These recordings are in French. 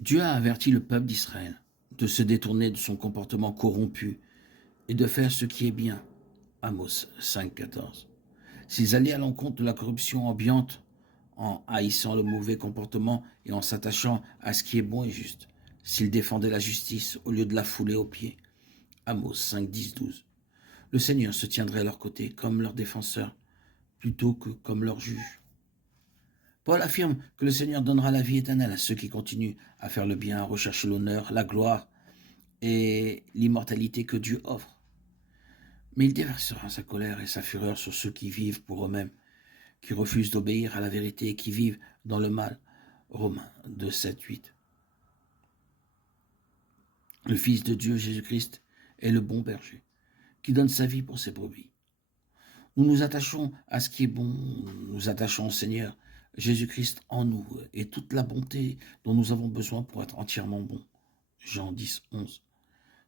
Dieu a averti le peuple d'Israël de se détourner de son comportement corrompu et de faire ce qui est bien. Amos 5,14. S'ils allaient à l'encontre de la corruption ambiante, en haïssant le mauvais comportement et en s'attachant à ce qui est bon et juste, s'ils défendaient la justice au lieu de la fouler aux pieds. Amos 5, 10, 12. Le Seigneur se tiendrait à leur côté comme leur défenseur, plutôt que comme leur juge. Paul affirme que le Seigneur donnera la vie éternelle à ceux qui continuent à faire le bien, à rechercher l'honneur, la gloire et l'immortalité que Dieu offre. Mais il déversera sa colère et sa fureur sur ceux qui vivent pour eux-mêmes, qui refusent d'obéir à la vérité et qui vivent dans le mal. Romains 2, 7, 8. Le Fils de Dieu, Jésus-Christ, est le bon berger, qui donne sa vie pour ses brebis. Nous nous attachons à ce qui est bon, nous nous attachons au Seigneur, Jésus-Christ en nous, et toute la bonté dont nous avons besoin pour être entièrement bons. Jean 10, 11.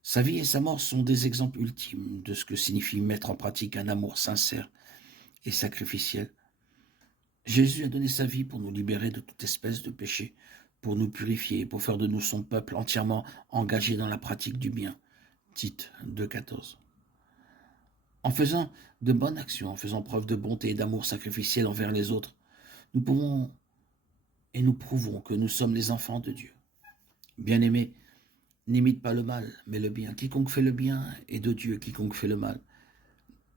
Sa vie et sa mort sont des exemples ultimes de ce que signifie mettre en pratique un amour sincère et sacrificiel. Jésus a donné sa vie pour nous libérer de toute espèce de péché, pour nous purifier, pour faire de nous son peuple entièrement engagé dans la pratique du bien. Tite 2,14. En faisant de bonnes actions, en faisant preuve de bonté et d'amour sacrificiel envers les autres, nous pouvons et nous prouvons que nous sommes les enfants de Dieu. Bien-aimés, n'imite pas le mal, mais le bien. Quiconque fait le bien est de Dieu, quiconque fait le mal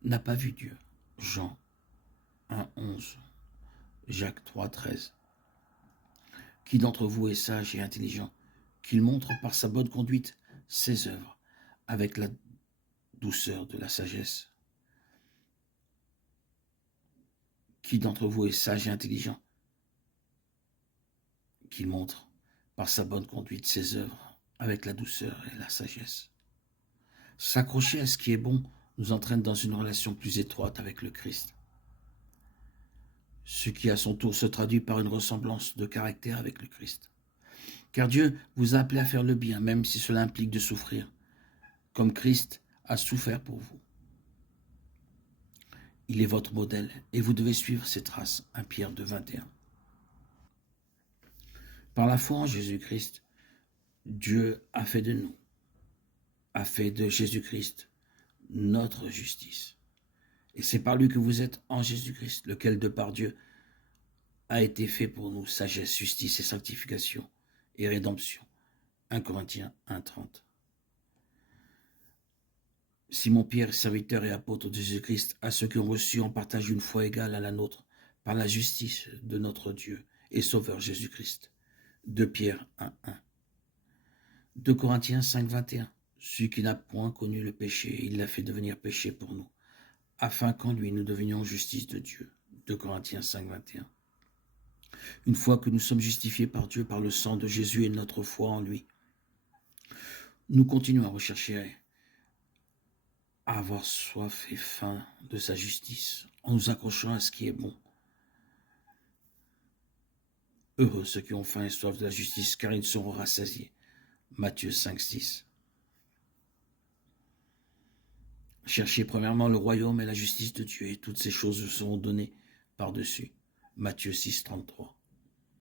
n'a pas vu Dieu. Jean 1, 11, Jacques 3, 13. Qui d'entre vous est sage et intelligent, qu'il montre par sa bonne conduite ses œuvres avec la douceur de la sagesse. Qui d'entre vous est sage et intelligent, qu'il montre par sa bonne conduite ses œuvres avec la douceur et la sagesse. S'accrocher à ce qui est bon nous entraîne dans une relation plus étroite avec le Christ, ce qui à son tour se traduit par une ressemblance de caractère avec le Christ. Car Dieu vous a appelé à faire le bien, même si cela implique de souffrir, comme Christ a souffert pour vous. Il est votre modèle et vous devez suivre ses traces. 1 Pierre 2, 21. Par la foi en Jésus-Christ, Dieu a fait de nous, a fait de Jésus-Christ notre justice. Et c'est par lui que vous êtes en Jésus-Christ, lequel de par Dieu a été fait pour nous sagesse, justice et sanctification et rédemption. 1 Corinthiens 1, 30. Simon-Pierre, serviteur et apôtre de Jésus-Christ, à ceux qui ont reçu en partage une foi égale à la nôtre, par la justice de notre Dieu et Sauveur Jésus-Christ. 2 Pierre 1, 1. 2 Corinthiens 5, 21. Celui qui n'a point connu le péché, il l'a fait devenir péché pour nous, afin qu'en lui nous devenions justice de Dieu. 2 Corinthiens 5, 21. Une fois que nous sommes justifiés par Dieu par le sang de Jésus et notre foi en lui, nous continuons à rechercher à avoir soif et faim de sa justice, en nous accrochant à ce qui est bon. Heureux ceux qui ont faim et soif de la justice, car ils seront rassasiés. Matthieu 5, 6. Cherchez premièrement le royaume et la justice de Dieu, et toutes ces choses vous seront données par-dessus. Matthieu 6, 33.